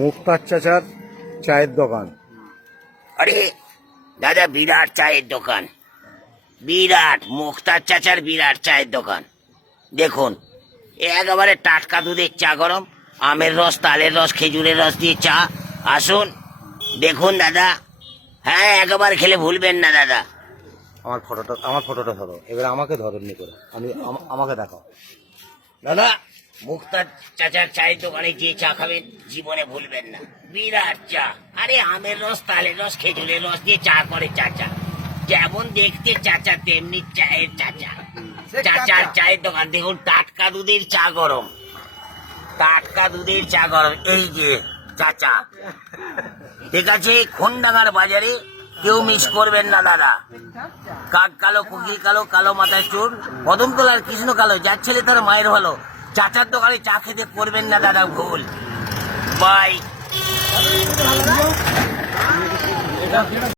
মুক্তার চাচার চায়ের দোকান। আরে দাদা, বিরাট চায়ের দোকান, বিরাট মুক্তার চাচার বিরাট চায়ের দোকান। দেখুন, একেবারে টাটকা দুধের চা গরম, আমের রস, তালের রস, খেজুরের রস দিয়ে চা। আসুন দেখুন দাদা, হ্যাঁ একেবারে খেলে ভুলবেন না দাদা। আমার ফটোটা ধরো, এবার আমাকে ধরেননি করে আমাকে দেখাও দাদা, মুক্তার চাচার চায়ের দোকানে যে চা খাবেন জীবনে ভুলবেন না। বিরাট চা, আরে আমের রস, তালের রস, খেজুরের রস দিয়ে চা করে চাচা। যেমন দেখতে চাচা তেমনি চায়ের চাচা। চাচার চায়ের দোকান দেখুন, টাটকা দুধের চা গরম, টাটকা দুধের চা গরম। এই যে চাচা, ঠিক আছে? খন্ডাঙ্গার বাজারে কেউ মিস করবেন না দাদা। কাক কালো, কুকির কালো, কালো মাথায় চুল, কদমতলার কৃষ্ণ কালো, যার ছেলে তার মায়ের ভালো। চাচার দোকানে চা খেতে করবেন না দাদা ভুল। বাই।